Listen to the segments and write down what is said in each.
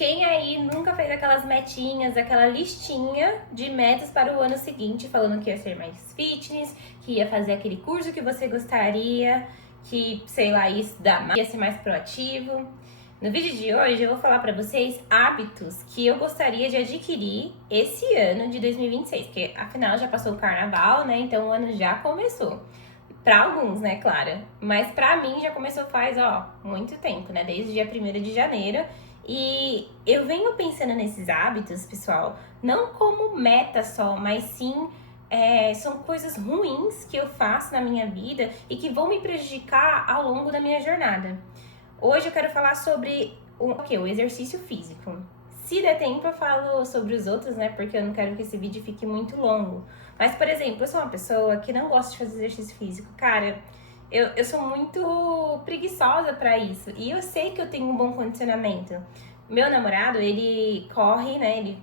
Quem aí nunca fez aquelas metinhas, aquela listinha de metas para o ano seguinte, falando que ia ser mais fitness, que ia fazer aquele curso que você gostaria, que, sei lá, ia estudar mais, ia ser mais proativo? No vídeo de hoje eu vou falar para vocês hábitos que eu gostaria de adquirir esse ano de 2026, porque afinal já passou o carnaval, né? Então o ano já começou. Para alguns, né, claro. Mas para mim já começou faz, muito tempo, né? Desde o dia 1º de janeiro. E eu venho pensando nesses hábitos, pessoal, não como meta só, mas sim são coisas ruins que eu faço na minha vida e que vão me prejudicar ao longo da minha jornada. Hoje eu quero falar sobre o exercício físico. Se der tempo eu falo sobre os outros, né, porque eu não quero que esse vídeo fique muito longo. Mas, por exemplo, eu sou uma pessoa que não gosta de fazer exercício físico. Cara, eu sou muito preguiçosa pra isso. E eu sei que eu tenho um bom condicionamento. Meu namorado, ele corre, né? Ele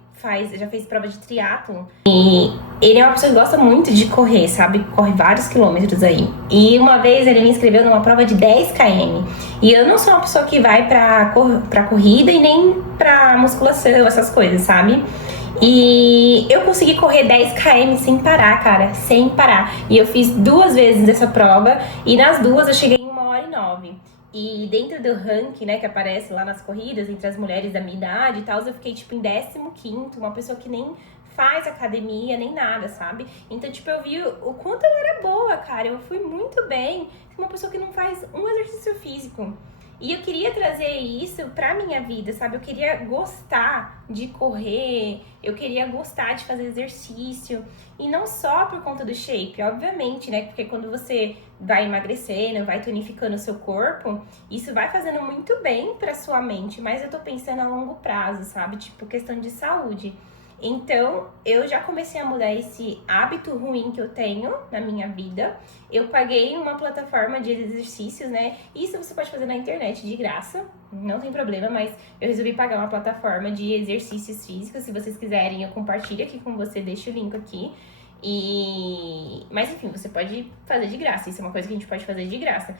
já fez prova de triatlon. E ele é uma pessoa que gosta muito de correr, sabe? Corre vários quilômetros aí. E uma vez ele me inscreveu numa prova de 10 km. E eu não sou uma pessoa que vai pra corrida e nem pra musculação, essas coisas, sabe? E eu consegui correr 10 km sem parar, cara, sem parar. E eu fiz 2 vezes essa prova e nas 2 eu cheguei em 1h09. E dentro do ranking, né, que aparece lá nas corridas, entre as mulheres da minha idade e tal, eu fiquei, tipo, em 15º, uma pessoa que nem faz academia, nem nada, sabe? Então, tipo, eu vi o quanto eu era boa, cara, eu fui muito bem, uma pessoa que não faz um exercício físico. E eu queria trazer isso pra minha vida, sabe? Eu queria gostar de correr, eu queria gostar de fazer exercício. E não só por conta do shape, obviamente, né? Porque quando você vai emagrecendo, vai tonificando o seu corpo, isso vai fazendo muito bem pra sua mente. Mas eu tô pensando a longo prazo, sabe? Tipo, questão de saúde. Então, eu já comecei a mudar esse hábito ruim que eu tenho na minha vida. Eu paguei uma plataforma de exercícios, né? Isso você pode fazer na internet de graça, não tem problema, mas eu resolvi pagar uma plataforma de exercícios físicos. Se vocês quiserem, eu compartilho aqui com você, deixo o link aqui. Mas enfim, você pode fazer de graça, isso é uma coisa que a gente pode fazer de graça.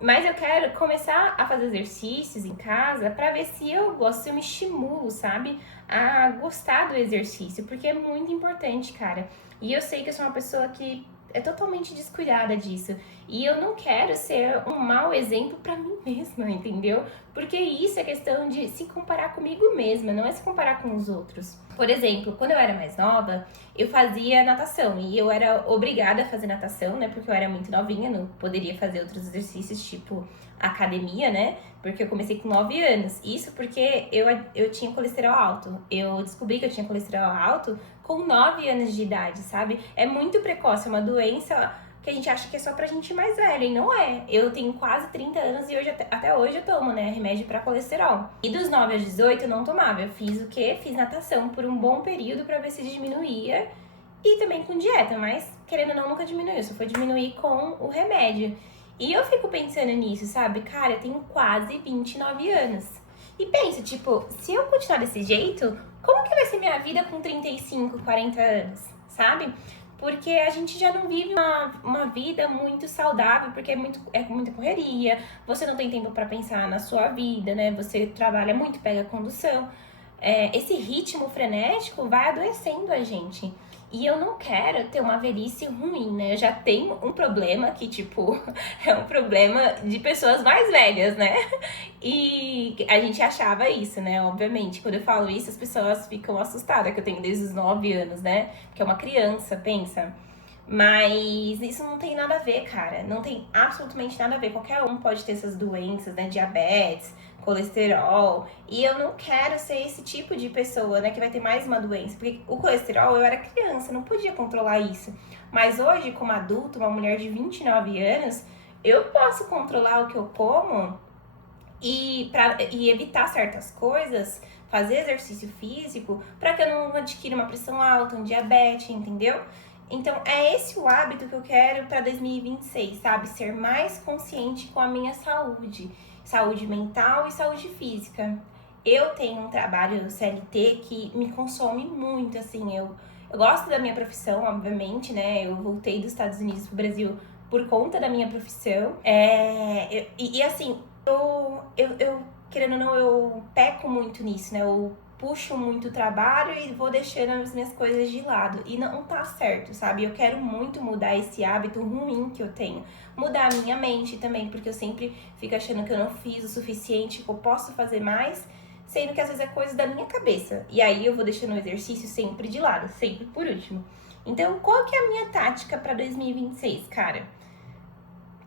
Mas eu quero começar a fazer exercícios em casa pra ver se eu gosto, se eu me estimulo, sabe? A gostar do exercício, porque é muito importante, cara. E eu sei que eu sou uma pessoa que é totalmente descuidada disso. E eu não quero ser um mau exemplo pra mim mesma, entendeu? Porque isso é questão de se comparar comigo mesma, não é se comparar com os outros. Por exemplo, quando eu era mais nova, eu fazia natação. E eu era obrigada a fazer natação, né? Porque eu era muito novinha, não poderia fazer outros exercícios, tipo academia, né? Porque eu comecei com 9 anos. Isso porque eu tinha colesterol alto. Eu descobri que eu tinha colesterol alto com 9 anos de idade, sabe? É muito precoce, é uma doença que a gente acha que é só pra gente mais velha, e não é. Eu tenho quase 30 anos e até hoje eu tomo, né, remédio pra colesterol. E dos 9 aos 18 eu não tomava. Eu fiz o quê? Fiz natação por um bom período pra ver se diminuía. E também com dieta, mas querendo ou não, nunca diminuiu. Só foi diminuir com o remédio. E eu fico pensando nisso, sabe? Cara, eu tenho quase 29 anos. E pensa, tipo, se eu continuar desse jeito, como que vai ser minha vida com 35, 40 anos, sabe? Porque a gente já não vive uma vida muito saudável, porque é muita correria, você não tem tempo pra pensar na sua vida, né? Você trabalha muito, pega condução. Esse ritmo frenético vai adoecendo a gente. E eu não quero ter uma velhice ruim, né? Eu já tenho um problema que, tipo, é um problema de pessoas mais velhas, né? E a gente achava isso, né? Obviamente, quando eu falo isso, as pessoas ficam assustadas, que eu tenho desde os 9 anos, né? Porque é uma criança, pensa. Mas isso não tem nada a ver, cara. Não tem absolutamente nada a ver. Qualquer um pode ter essas doenças, né? Diabetes, colesterol. E eu não quero ser esse tipo de pessoa, né? Que vai ter mais uma doença. Porque o colesterol, eu era criança, não podia controlar isso. Mas hoje, como adulto, uma mulher de 29 anos, eu posso controlar o que eu como e evitar certas coisas, fazer exercício físico, para que eu não adquira uma pressão alta, um diabetes, entendeu? Então, é esse o hábito que eu quero para 2026, sabe? Ser mais consciente com a minha saúde. Saúde mental e saúde física. Eu tenho um trabalho CLT que me consome muito, assim. Eu gosto da minha profissão, obviamente, né? Eu voltei dos Estados Unidos pro Brasil por conta da minha profissão. Assim, eu querendo ou não, eu peco muito nisso, né? Eu puxo muito o trabalho e vou deixando as minhas coisas de lado. E não tá certo, sabe? Eu quero muito mudar esse hábito ruim que eu tenho. Mudar a minha mente também, porque eu sempre fico achando que eu não fiz o suficiente, que eu posso fazer mais, sendo que às vezes é coisa da minha cabeça. E aí eu vou deixando o exercício sempre de lado, sempre por último. Então, qual que é a minha tática pra 2026, cara?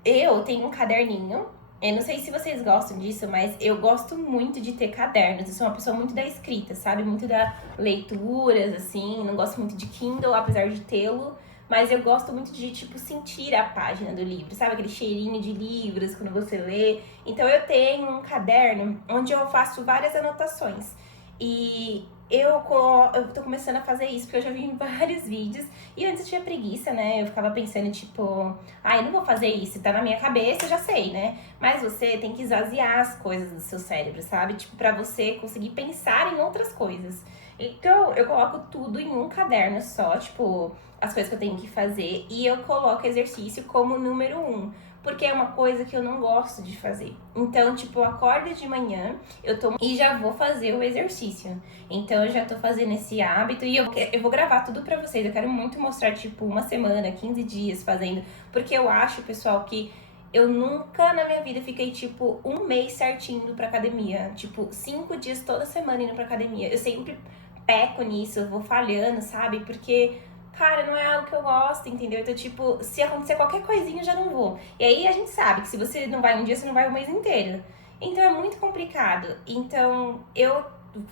Eu tenho um caderninho. Eu não sei se vocês gostam disso, mas eu gosto muito de ter cadernos. Eu sou uma pessoa muito da escrita, sabe? Muito da leituras, assim. Não gosto muito de Kindle, apesar de tê-lo. Mas eu gosto muito de, tipo, sentir a página do livro. Sabe aquele cheirinho de livros quando você lê? Então eu tenho um caderno onde eu faço várias anotações. E eu tô começando a fazer isso, porque eu já vi em vários vídeos. E antes eu tinha preguiça, né? Eu ficava pensando, tipo, eu não vou fazer isso, tá na minha cabeça, eu já sei, né? Mas você tem que esvaziar as coisas do seu cérebro, sabe? Tipo, pra você conseguir pensar em outras coisas. Então, eu coloco tudo em um caderno só, tipo, as coisas que eu tenho que fazer. E eu coloco exercício como número 1. Porque é uma coisa que eu não gosto de fazer. Então, tipo, eu acordo de manhã, eu tomo e já vou fazer o exercício. Então, eu já tô fazendo esse hábito e eu vou gravar tudo pra vocês. Eu quero muito mostrar, tipo, uma semana, 15 dias fazendo. Porque eu acho, pessoal, que eu nunca na minha vida fiquei, tipo, um mês certinho indo pra academia. Tipo, 5 dias toda semana indo pra academia. Eu sempre peco nisso, eu vou falhando, sabe? Porque, cara, não é algo que eu gosto, entendeu? Então, tipo, se acontecer qualquer coisinha, eu já não vou. E aí a gente sabe que se você não vai um dia, você não vai o mês inteiro. Então, é muito complicado. Então, eu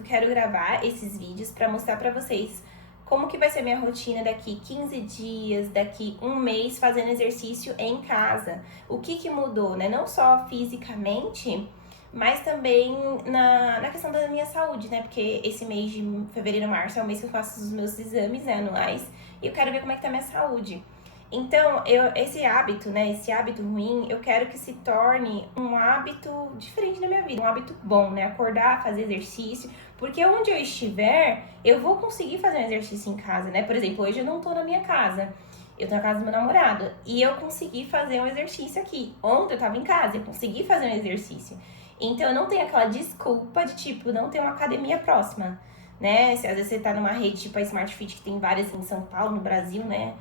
quero gravar esses vídeos pra mostrar pra vocês como que vai ser minha rotina daqui 15 dias, daqui um mês fazendo exercício em casa. O que mudou, né? Não só fisicamente, mas também na questão da minha saúde, né? Porque esse mês de fevereiro, março é o mês que eu faço os meus exames, né, anuais, e eu quero ver como é que tá a minha saúde. Então, esse hábito, né, esse hábito ruim, eu quero que se torne um hábito diferente na minha vida, um hábito bom, né, acordar, fazer exercício, porque onde eu estiver, eu vou conseguir fazer um exercício em casa, né, por exemplo, hoje eu não tô na minha casa, eu tô na casa do meu namorado, e eu consegui fazer um exercício aqui. Ontem eu tava em casa, eu consegui fazer um exercício. Então, eu não tenho aquela desculpa de, tipo, não ter uma academia próxima, né? Às vezes você tá numa rede tipo a Smart Fit, que tem várias em São Paulo, no Brasil, né?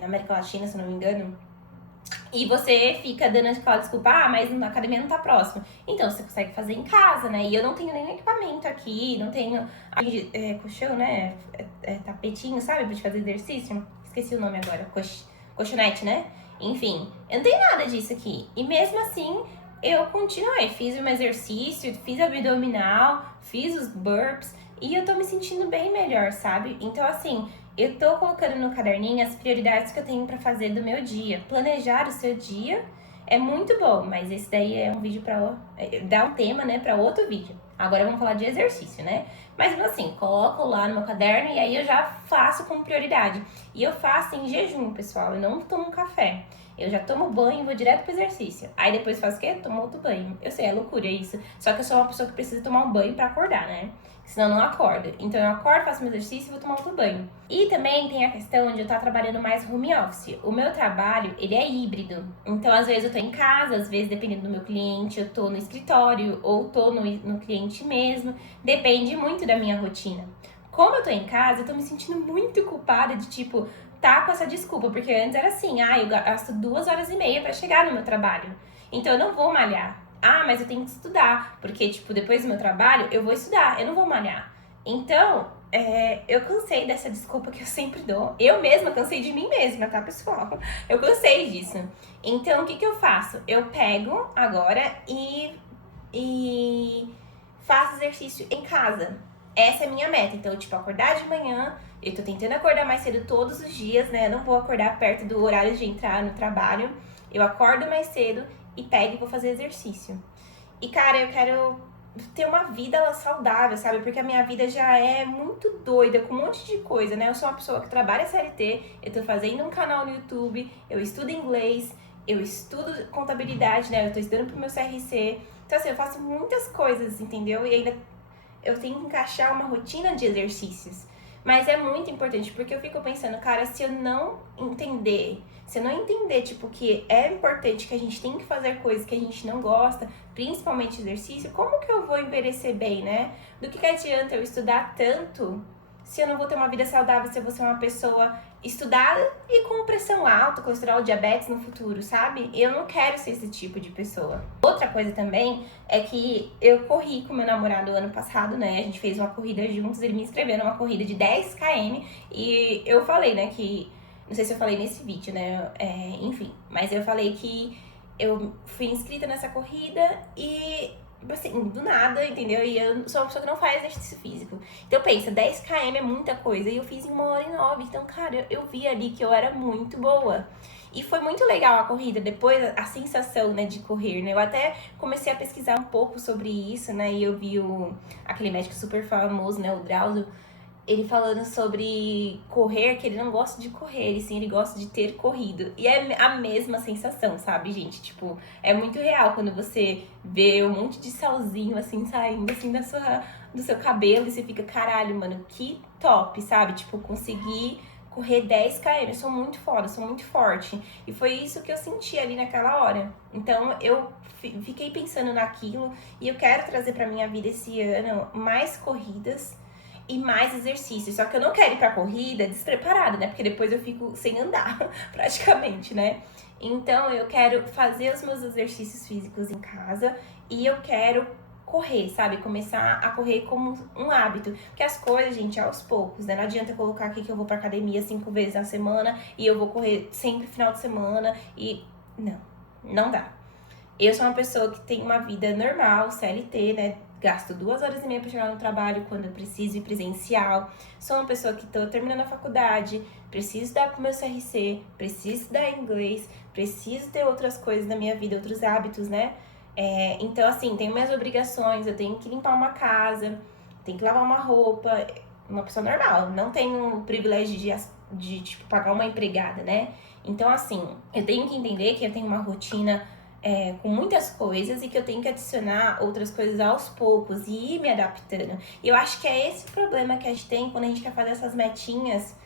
Na América Latina, se eu não me engano. E você fica dando aquela desculpa, mas a academia não tá próxima. Então, você consegue fazer em casa, né? E eu não tenho nenhum equipamento aqui, não tenho colchão, né? Tapetinho, sabe? Pra te fazer exercício. Esqueci o nome agora. Colchonete, né? Enfim, eu não tenho nada disso aqui. E mesmo assim, eu continuei. Fiz um exercício, fiz abdominal, fiz os burps. E eu tô me sentindo bem melhor, sabe? Então, assim, eu tô colocando no caderninho as prioridades que eu tenho pra fazer do meu dia. Planejar o seu dia é muito bom, mas esse daí é um vídeo pra... dá um tema, né, pra outro vídeo. Agora vamos falar de exercício, né? Mas assim, coloco lá no meu caderno e aí eu já faço com prioridade. E eu faço em jejum, pessoal. Eu não tomo café. Eu já tomo banho e vou direto pro exercício. Aí depois faço o quê? Tomo outro banho. Eu sei, é loucura isso. Só que eu sou uma pessoa que precisa tomar um banho pra acordar, né? Senão eu não acordo. Então eu acordo, faço meu exercício e vou tomar outro banho. E também tem a questão de eu estar trabalhando mais home office. O meu trabalho, ele é híbrido. Então às vezes eu tô em casa, às vezes dependendo do meu cliente, eu tô no escritório ou tô no cliente mesmo. Depende muito da minha rotina. Como eu tô em casa, eu tô me sentindo muito culpada de, tipo, tá com essa desculpa. Porque antes era assim, eu gasto 2h30 pra chegar no meu trabalho. Então eu não vou malhar. Mas eu tenho que estudar, porque, tipo, depois do meu trabalho, eu vou estudar, eu não vou malhar. Então, eu cansei dessa desculpa que eu sempre dou. Eu mesma cansei de mim mesma, tá, pessoal? Eu cansei disso. Então, o que eu faço? Eu pego agora e faço exercício em casa. Essa é a minha meta. Então, tipo, acordar de manhã, eu tô tentando acordar mais cedo todos os dias, né? Eu não vou acordar perto do horário de entrar no trabalho. Eu acordo mais cedo e pego e vou fazer exercício. E, cara, eu quero ter uma vida saudável, sabe? Porque a minha vida já é muito doida, com um monte de coisa, né? Eu sou uma pessoa que trabalha CLT, eu tô fazendo um canal no YouTube, eu estudo inglês, eu estudo contabilidade, né? Eu tô estudando pro meu CRC. Então, assim, eu faço muitas coisas, entendeu? E ainda eu tenho que encaixar uma rotina de exercícios. Mas é muito importante, porque eu fico pensando, cara, se eu não entender, tipo, que é importante, que a gente tem que fazer coisas que a gente não gosta, principalmente exercício, como que eu vou envelhecer bem, né? Do que adianta eu estudar tanto se eu não vou ter uma vida saudável, se eu vou ser uma pessoa estudada e com pressão alta, colesterol, diabetes no futuro, sabe? Eu não quero ser esse tipo de pessoa. Outra coisa também é que eu corri com meu namorado ano passado, né? A gente fez uma corrida juntos, ele me inscreveu numa corrida de 10 km e eu falei, né, que... Não sei se eu falei nesse vídeo, né? Enfim, mas eu falei que eu fui inscrita nessa corrida e... assim, do nada, entendeu? E eu sou uma pessoa que não faz exercício físico. Então pensa, 10 km é muita coisa. E eu fiz em 1h09. Então, cara, eu vi ali que eu era muito boa. E foi muito legal a corrida. Depois, a sensação, né, de correr, né? Eu até comecei a pesquisar um pouco sobre isso, né? E eu vi aquele médico super famoso, né? O Drauzio. Ele falando sobre correr, que ele não gosta de correr, e sim, ele gosta de ter corrido. E é a mesma sensação, sabe, gente? Tipo, é muito real quando você vê um monte de salzinho, assim, saindo, assim, do seu cabelo. E você fica, caralho, mano, que top, sabe? Tipo, conseguir correr 10 km. Eu sou muito foda, sou muito forte. E foi isso que eu senti ali naquela hora. Então, eu fiquei pensando naquilo. E eu quero trazer pra minha vida esse ano mais corridas e mais exercícios. Só que eu não quero ir pra corrida despreparada, né? Porque depois eu fico sem andar, praticamente, né? Então, eu quero fazer os meus exercícios físicos em casa e eu quero correr, sabe? Começar a correr como um hábito. Porque as coisas, gente, aos poucos, né? Não adianta eu colocar aqui que eu vou pra academia 5 vezes na semana e eu vou correr sempre final de semana e... Não dá. Eu sou uma pessoa que tem uma vida normal, CLT, né? Gasto 2h30 para chegar no trabalho quando eu preciso ir presencial. Sou uma pessoa que tô terminando a faculdade, preciso estudar pro meu CRC, preciso estudar inglês, preciso ter outras coisas na minha vida, outros hábitos, né? Então, assim, tenho minhas obrigações, eu tenho que limpar uma casa, tenho que lavar uma roupa. Uma pessoa normal, não tenho o privilégio de tipo, pagar uma empregada, né? Então, assim, eu tenho que entender que eu tenho uma rotina com muitas coisas e que eu tenho que adicionar outras coisas aos poucos e ir me adaptando. E eu acho que é esse o problema que a gente tem quando a gente quer fazer essas metinhas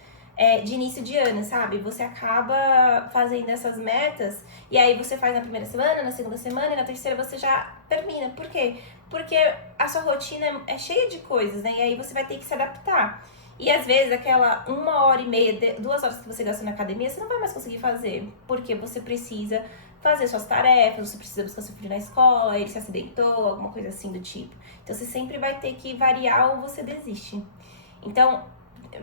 de início de ano, sabe? Você acaba fazendo essas metas e aí você faz na primeira semana, na segunda semana e na terceira você já termina. Por quê? Porque a sua rotina é cheia de coisas, né? E aí você vai ter que se adaptar. E às vezes aquela 1h30, 2 horas que você gastou na academia, você não vai mais conseguir fazer. Porque você precisa fazer suas tarefas, você precisa buscar seu filho na escola, ele se acidentou, alguma coisa assim do tipo. Então você sempre vai ter que variar ou você desiste. Então,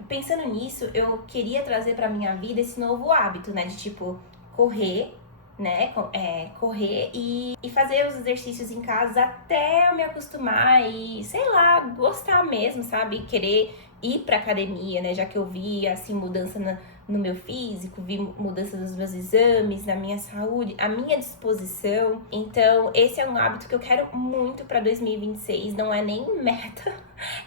pensando nisso, eu queria trazer pra minha vida esse novo hábito, né? De tipo, correr, né? Correr e fazer os exercícios em casa até eu me acostumar e, sei lá, gostar mesmo, sabe? Querer ir pra academia, né? Já que eu vi, assim, mudança no meu físico, vi mudança nos meus exames, na minha saúde, a minha disposição. Então, esse é um hábito que eu quero muito pra 2026. Não é nem meta,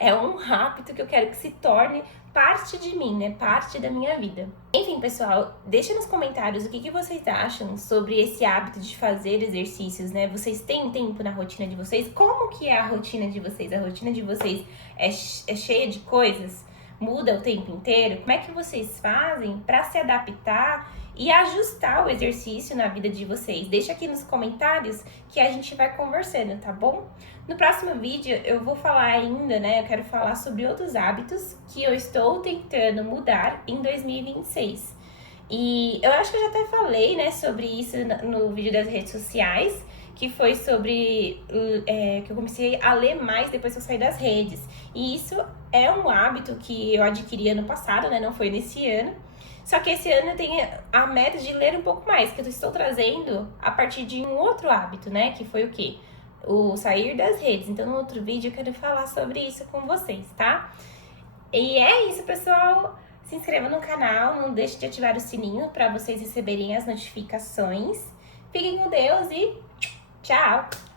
é um hábito que eu quero que se torne parte de mim, né? Parte da minha vida. Enfim, pessoal, deixa nos comentários o que vocês acham sobre esse hábito de fazer exercícios, né? Vocês têm tempo na rotina de vocês? Como que é a rotina de vocês? A rotina de vocês é cheia de coisas? Muda o tempo inteiro? Como é que vocês fazem para se adaptar e ajustar o exercício na vida de vocês? Deixa aqui nos comentários que a gente vai conversando, tá bom? No próximo vídeo eu vou falar ainda, né? Eu quero falar sobre outros hábitos que eu estou tentando mudar em 2026. E eu acho que eu já até falei, né, sobre isso no vídeo das redes sociais, que foi sobre que eu comecei a ler mais depois que eu saí das redes. E isso é um hábito que eu adquiri ano passado, né? Não foi nesse ano. Só que esse ano eu tenho a meta de ler um pouco mais, que eu estou trazendo a partir de um outro hábito, né? Que foi o quê? O sair das redes. Então, no outro vídeo eu quero falar sobre isso com vocês, tá? E é isso, pessoal. Se inscreva no canal, não deixe de ativar o sininho para vocês receberem as notificações. Fiquem com Deus e tchau!